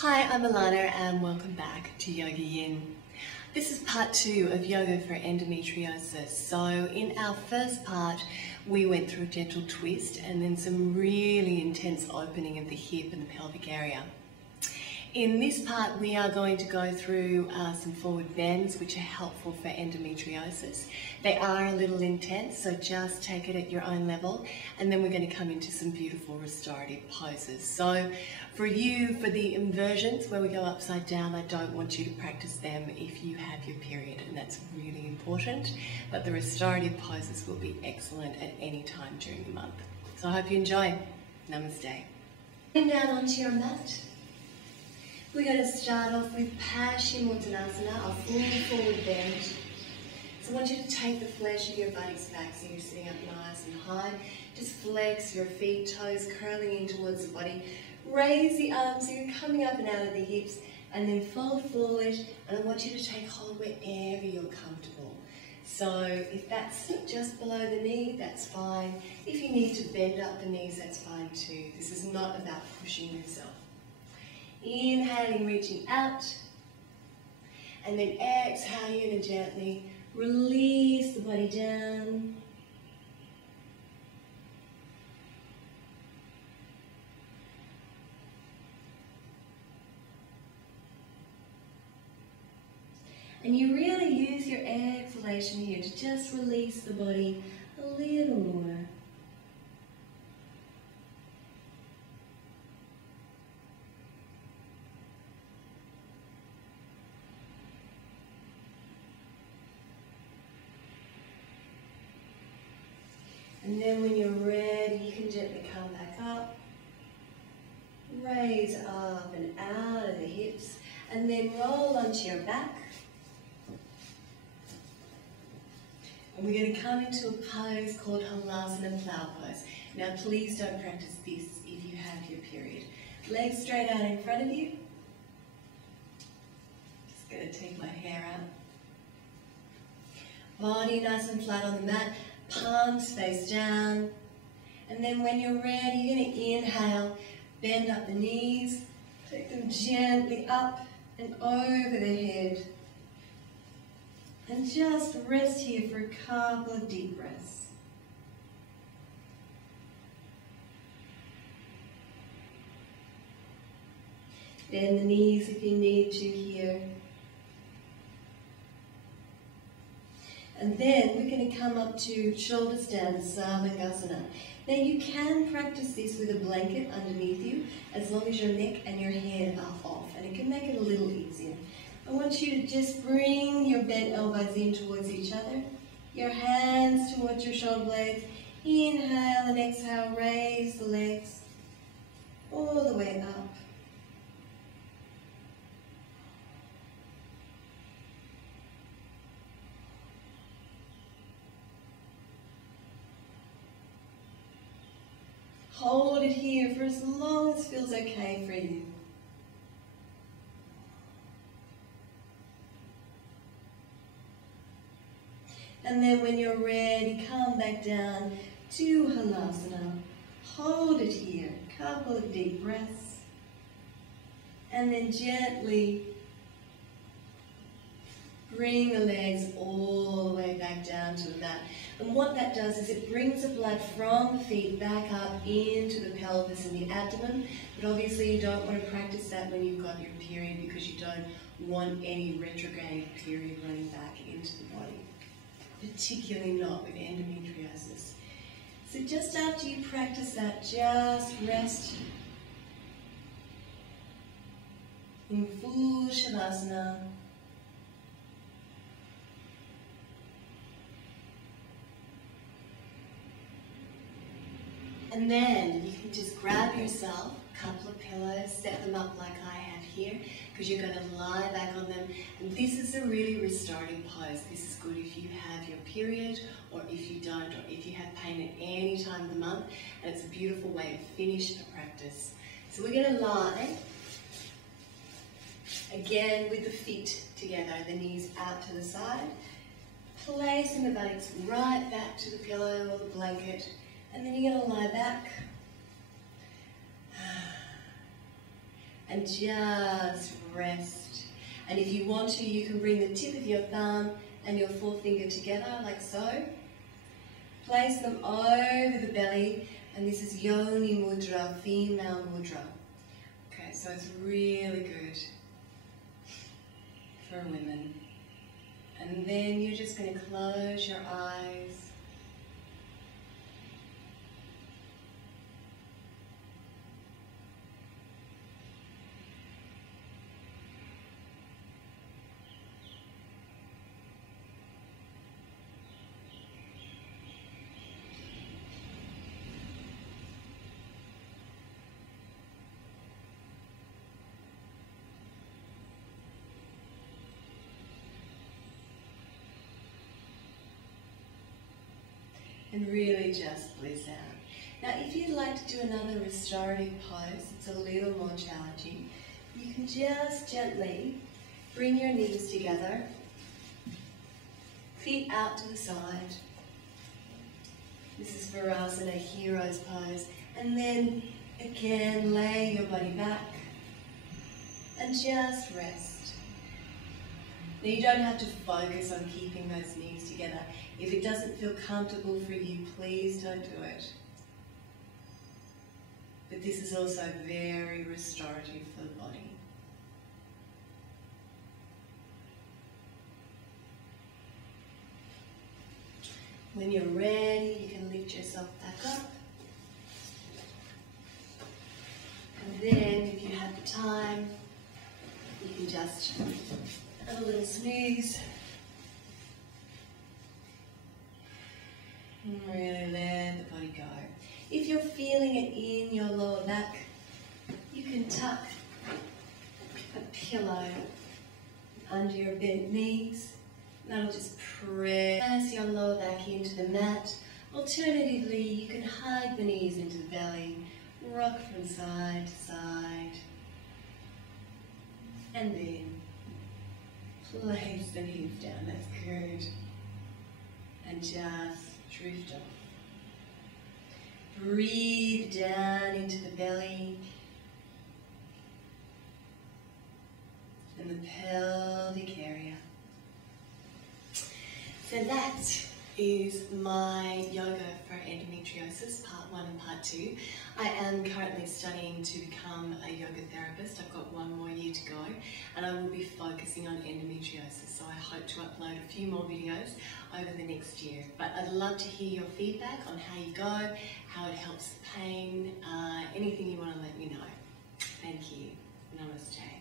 Hi, I'm Alana and welcome back to YogaYin. This is part 2 of yoga for endometriosis. So in our first part, we went through a gentle twist and then some really intense opening of the hip and the pelvic area. In this part, we are going to go through some forward bends, which are helpful for endometriosis. They are a little intense, so just take it at your own level. And then we're going to come into some beautiful restorative poses. So for you, for the inversions where we go upside down, I don't want you to practice them if you have your period, and that's really important. But the restorative poses will be excellent at any time during the month. So I hope you enjoy. Namaste. Come down onto your mat. We're going to start off with Paschimottanasana, a full forward bend. So I want you to take the flesh of your buddy's back so you're sitting up nice and high. Just flex your feet, toes curling in towards the body. Raise the arms so you're coming up and out of the hips, and then fold forward, and I want you to take hold wherever you're comfortable. So if that's just below the knee, that's fine. If you need to bend up the knees, that's fine too. This is not about pushing yourself. Inhaling, reaching out, and then exhale, you're going to gently release the body down. And you really use your exhalation here to just release the body a little more. And then when you're ready, you can gently come back up, raise up and out of the hips, and then roll onto your back. And we're going to come into a pose called Halasana Plow Pose. Now please don't practice this if you have your period. Legs straight out in front of you. Just going to take my hair out. Body nice and flat on the mat. Palms face down, and then when you're ready, you're going to inhale, bend up the knees, take them gently up and over the head, and just rest here for a couple of deep breaths. Bend the knees if you need to here. And then we're going to come up to shoulder stand, Samakasana. Now you can practice this with a blanket underneath you as long as your neck and your head are off, and it can make it a little easier. I want you to just bring your bent elbows in towards each other, your hands towards your shoulder blades. Inhale and exhale, raise the legs all the way up. Hold it here for as long as feels okay for you. And then when you're ready, come back down to Halasana. Hold it here, couple of deep breaths. And then gently bring the legs all the way back down to the mat. And what that does is it brings the blood from the feet back up into the pelvis and the abdomen. But obviously you don't want to practice that when you've got your period, because you don't want any retrograde period running back into the body, particularly not with endometriosis. So just after you practice that, just rest in full Shavasana. And then you can just grab yourself a couple of pillows, set them up like I have here, because you're going to lie back on them. And this is a really restorative pose. This is good if you have your period, or if you don't, or if you have pain at any time of the month. And it's a beautiful way to finish a practice. So we're going to lie, again with the feet together, the knees out to the side, placing the buttocks right back to the pillow or the blanket. And then you're going to lie back, and just rest. And if you want to, you can bring the tip of your thumb and your forefinger together like so. Place them over the belly, and this is Yoni Mudra, female mudra. Okay, so it's really good for women. And then you're just going to close your eyes. And really just bliss out. Now if you'd like to do another restorative pose, it's a little more challenging, you can just gently bring your knees together, feet out to the side. This is Virasana, hero's pose. And then again, lay your body back and just rest. Now you don't have to focus on keeping those knees together. If it doesn't feel comfortable for you, please don't do it. But this is also very restorative for the body. When you're ready, you can lift yourself back up. And then, if you have the time, you can just have a little snooze. And really let the body go. If you're feeling it in your lower back, you can tuck a pillow under your bent knees. That'll just press your lower back into the mat. Alternatively, you can hug the knees into the belly, rock from side to side, and then place the knees down. That's good. And just drift off. Breathe down into the belly and the pelvic area. So that is my yoga for endometriosis, part 1 and part 2. I am currently studying to become a yoga therapist. I've got 1 more year to go, and I will be focusing on endometriosis. So I hope to upload a few more videos over the next year. But I'd love to hear your feedback on how you go, how it helps the pain, anything you want to let me know. Thank you. Namaste.